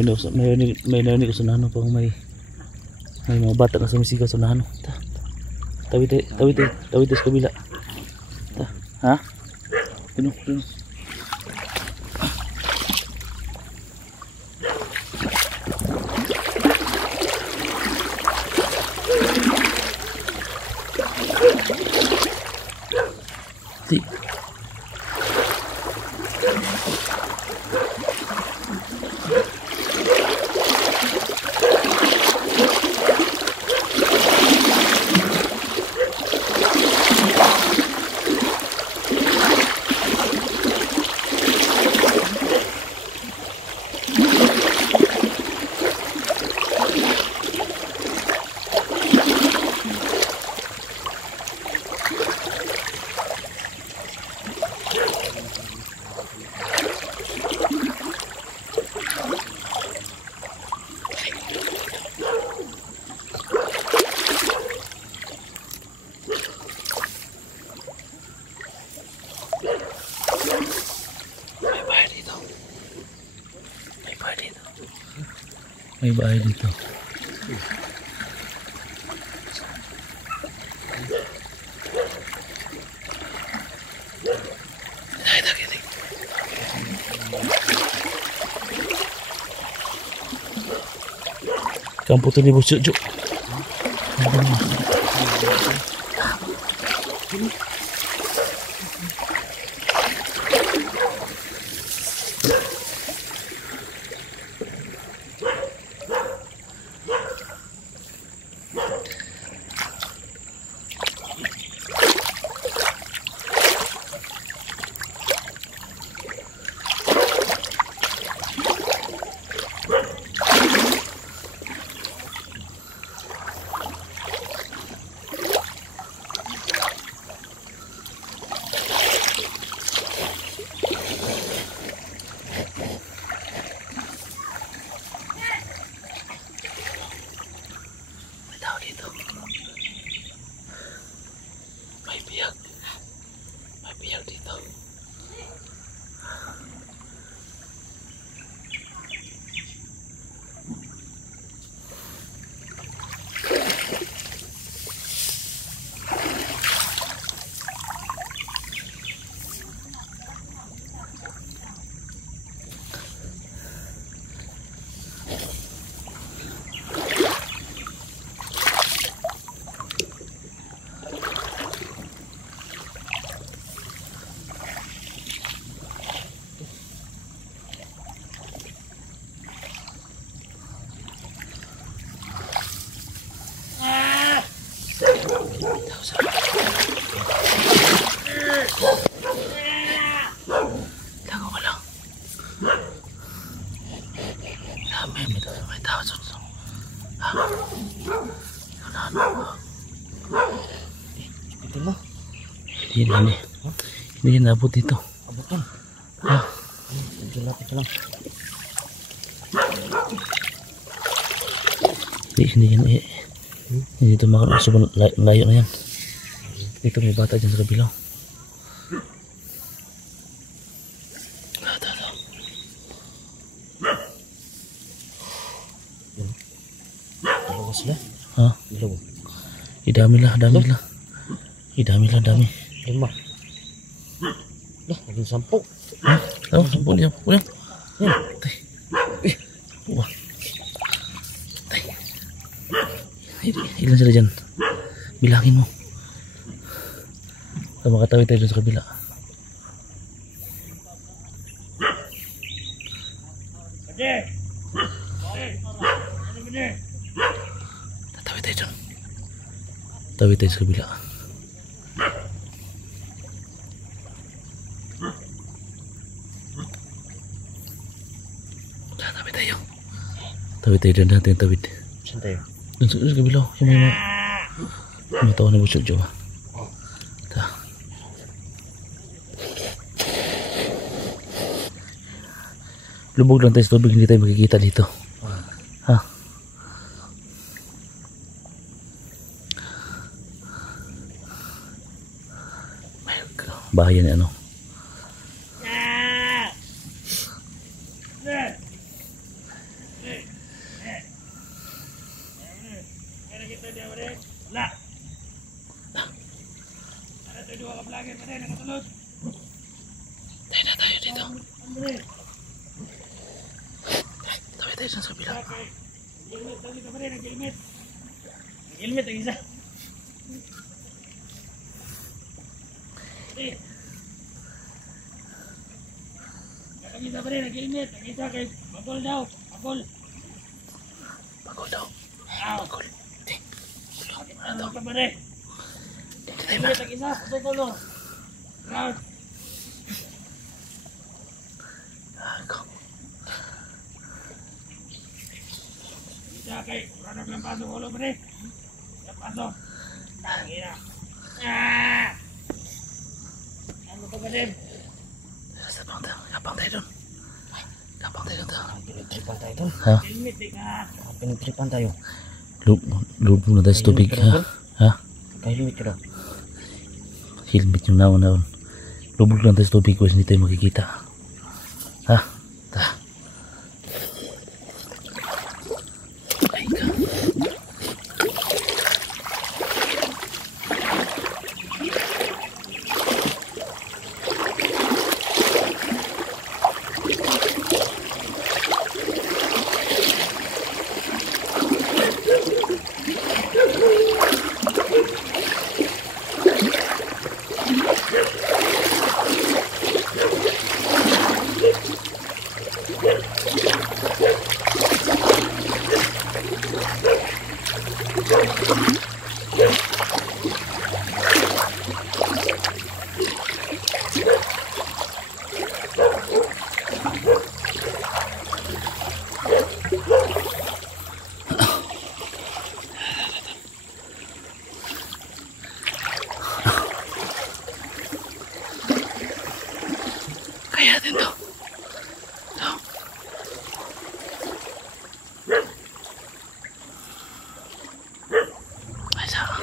may narinig ko sa nano pang may mga bata na sumisigaw sa nano. Tawid sa kabila. Ha? Puno. May bahay dito. Kampo to ni Busyo. May biyag dito. Hindi yan nabot dito. Abot yan. Lapit ka lang. Hindi yan hindi dito makakasubon. Layo na yan. Dito may bata dyan sa kabilaw. Dalawa sila? Ha? Dalawa. Idami lah. Lima. Dah, lagi 10. Oh, 10 dia. Pulang. Wah. Ilan sila dyan? Bilangin mo. Para makatawid tayo sa kabila. Tatawid tayo dyan. Tawid tayo sa kabila. Tawid tayo dyan natin, tawid. Saan tayo? Doon sa kabilaw, yung may matawa na Busyo Jowa. Lubog lang tayo sa tubig, hindi tayo makikita dito. Ha? Bahaya ni ano. Tayo na tayo dito. Tayo tayo sa kabila. Helmet ang isa. Nakakita pa rin, nag-helmet. Ang isa kay Bagol daw. Bagol. Bagol daw. Bagol. Ano ka ba rin? Dito tayo ba? Helmet ang isa. Pasok ko lang. Round. Ako. Isa kay Ranok ng paso. Ulo pa rin. Sa paso. Tangina. Ah! Ano ka ba rin? Sa bang tayo. Kapang tayo doon. Kapang tayo doon. Pinagtripan tayo doon. Ha? Helmet eh ka. Pinagtripan tayo. Loob mo na tayo sa tubig. Ha? Kahilmit ka daw. Helmet yung naon-naon. Lubog lang tayo sa tubig kasi hindi tayo makikita. Ha? Ta. Ay ka. Kaya din to. To. Ay, saan?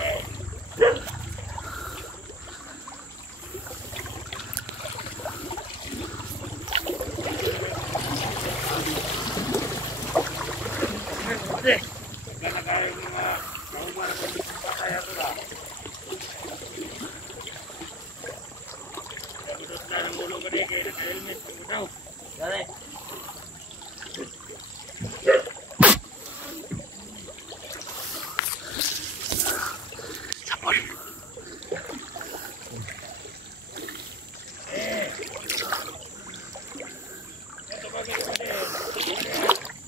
Sapol.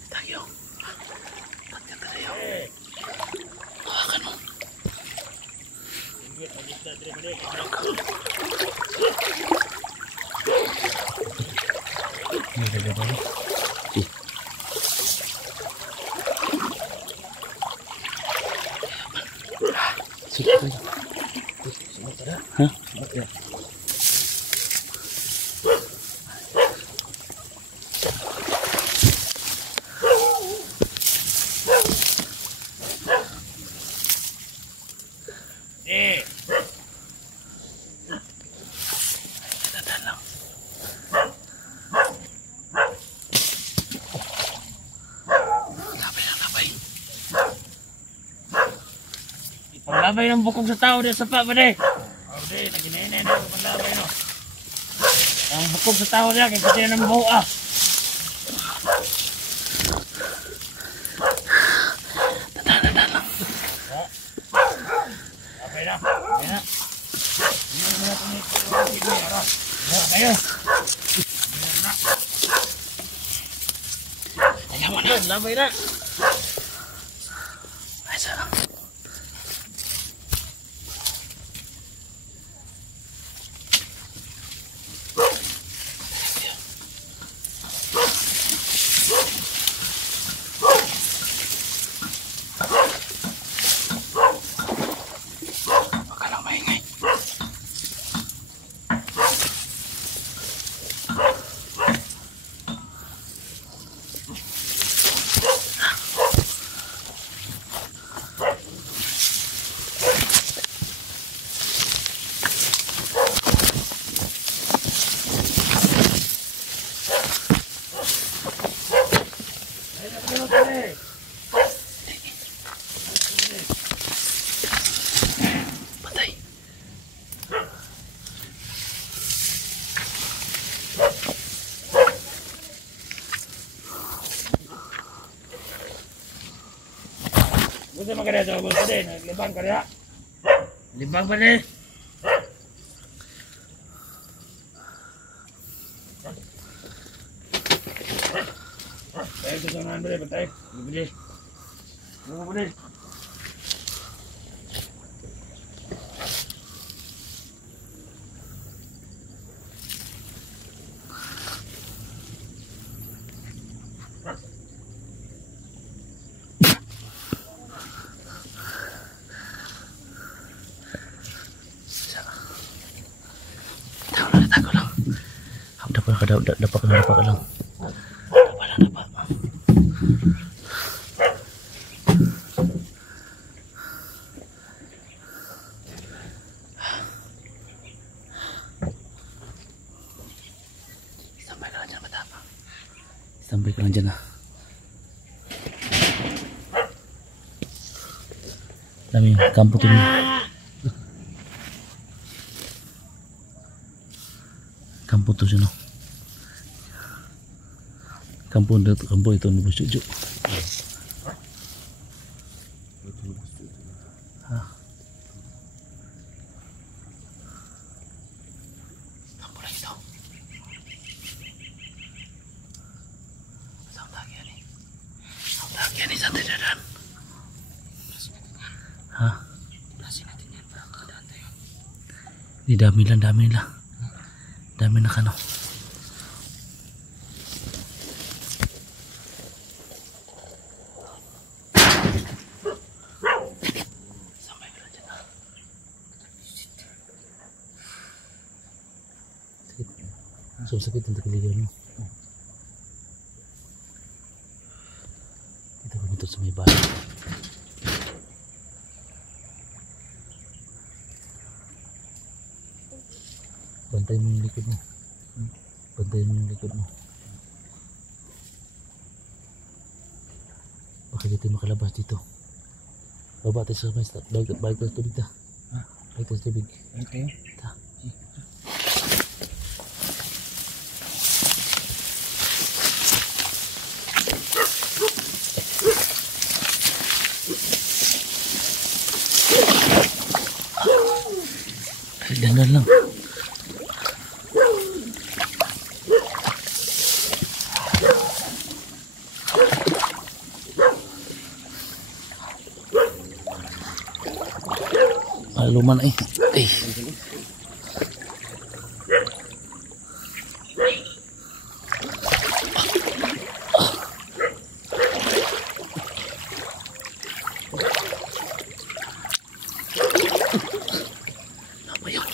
Tayo. Tayo tayo. Hawakan mo. Sige. Ha? Okay. Tandaan lang. Labay lang, labay. Panglabay ng bukog sa tao dito sa pa ba de? Oh de, naginene na ang panglabay no. Ang bukog sa tao niya kay kasi ng buho ah. Tandaan lang. Okay na. Okay na. Hindi mo na tumit. Sige, ara. Kayo. Ayaw mo na. Labay na. Ay, saan? Huwag ka lang maingay. Gusto mo ka rin sa ubos pa din. Libang ka rin. Libang pa din. Tayo ito sa unahan pa rin. Patay. Bibili. Ano pa rin? Tago lang. Dapat ka lang. Dapat lang. Sampai ka lang dyan, bata. Sampai ka lang dyan, ha. Dami kampo tuh. Kampo tuh sino. Kampo itu nubus cucu. Kampo lagi tau. Sampai nih santai jalan. Hah? Di dami lah. Dami na kano. Sampai ka lang dyan, ha. Sakit ang takiligan mo. Kita ko sa may bahay. Bantayin mo yung likod mo. Bantayin mo yung likod mo. Baka dito makalabas dito. Baba tayo sa may balik tayo sa tubig ta. Balik tayo sa tubig. Okay. Ta. Dandan lang. Luman eh. Apa yun?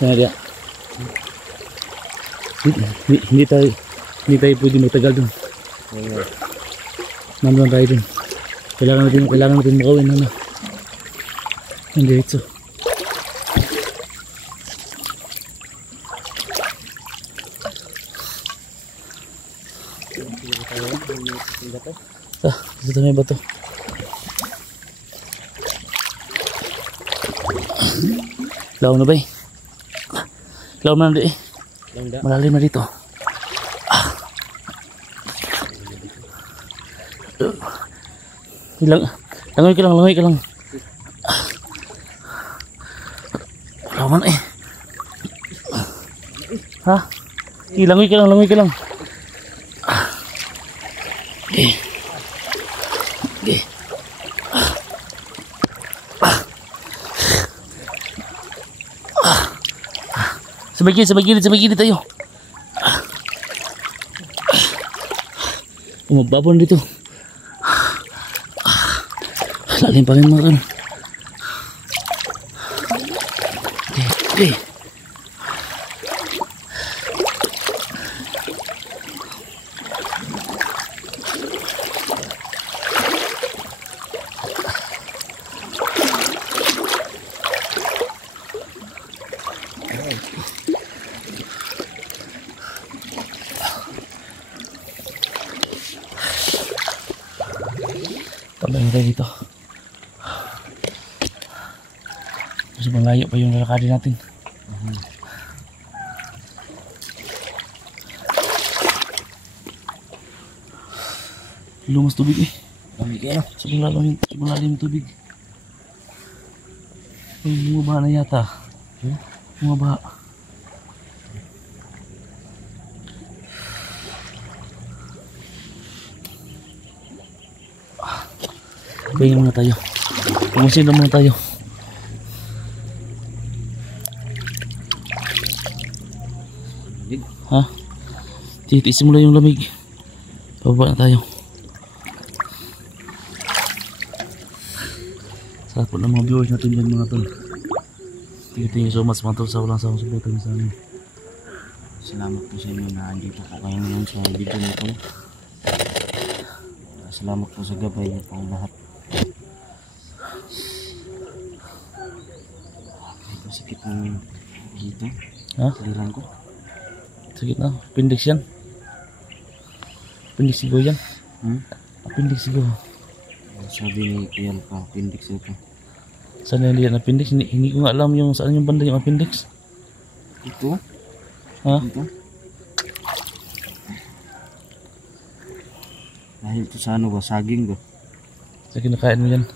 Nah, dia. Hindi tayo pwede magtagal dun. Nandun tayo dun. Kailangan natin makawin na. Hindi ito. Dito may bato. Law na ba eh? Law na eh. Malalim na dito. Langoy ka lang. Lawan eh. Ha? Langoy ka lang. Okay. Sabay gilid tayo. Umababon dito. Lalim pa rin mga ron. Okay. Tabayin tayo dito. Mas malayo pa yung lalakadin natin. Lumas tubig eh. Lamig kayo. Sobrang lalim yung tubig. Ay, bumaba na yata. Bumaba. Pahinga muna tayo. Pumasin lang muna tayo. Ha? Titiisin mo lang yung lamig. Pababa na tayo. Sarap po ng mga viewers natin dyan mga tol. Thank you so much mga tol sa walang sawang suporta sa amin. Salamat po sa inyo na andito po kayo ngayon sa video nito. Salamat po sa gabay niyo pong lahat. Ito sakit ng dito. Ha? Kaliran ko. Sakit na. Appendix yan. Appendix siguro yan. Appendix siguro. Sabi ni Kuya Alpa, appendix ito. Saan yan yan appendix? Hindi ko nga alam yung saan yung banda yung appendix. Ito? Ha? Ito? Dahil ito sa ano ba? Saging ba? Sa kinakain mo yan.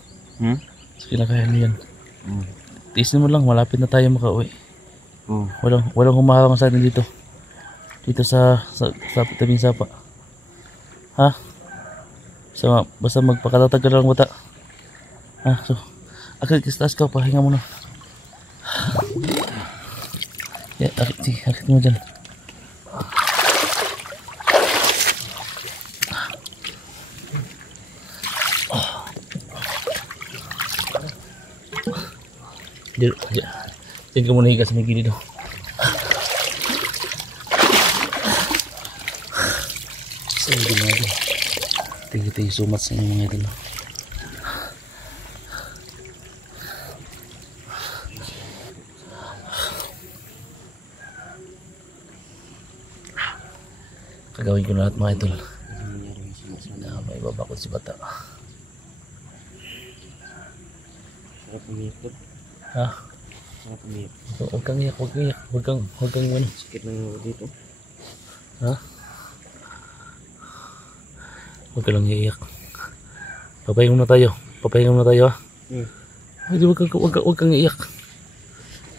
Sa kinakain mo yan. Tiisin mo lang. Malapit na tayo makauwi. Oh. Walang humahawang sa atin dito. Dito sa tabing sapa. Ha? So, basta magpakatatag ka lang bata. Ha? So, akit kistas ka. Pahinga muna. Yeah, akit mo dyan. Diyan ka muna higa sa may gilid. So, ginagawa. Thank you so much sa inyo mga idol. Kagawin ko na lahat mga idol. May babakot si bata. Sarap umikot. Ha? Sarap umikot. Huwag kang iyak, huwag kang ano. Sakit ng dito. Ha? Huwag ka lang iiyak. Papahinga muna tayo ha. Huwag kang iiyak.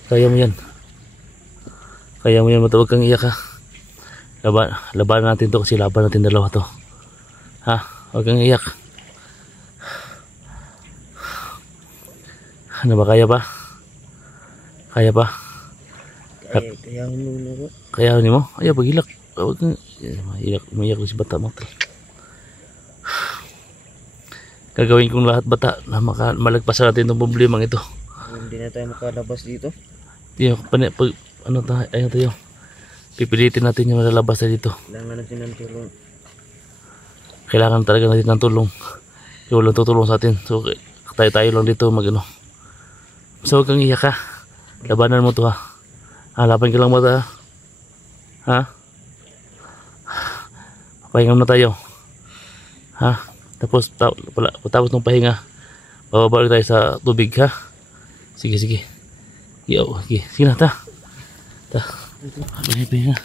Kaya mo yan bata, huwag kang iiyak ha. Laban natin to kasi laban natin dalawa to. Ha? Huwag kang iiyak. Ano ba, kaya pa? Kaya pa? Kaya muna ba? Kaya mo? Ayaw paghilak. Huwag kang maiyak si bata mo. Gagawin kong lahat bata na malagpasan natin itong problemang ito. Hindi na tayo makalabas dito. Ayun tayo. Pipilitin natin yung malalabas tayo dito. Kailangan natin ng tulong. Kailangan talaga natin ng tulong. Yung walang tutulong sa atin. So tayo lang dito magano. So huwag kang iyak ha. Labanan mo to ha. Laban ka lang bata ha. Pahinga na tayo. Ha? Tapos ng pahinga, bababa tayo sa tubig ha. Sige. Sige na ta. Pahinga.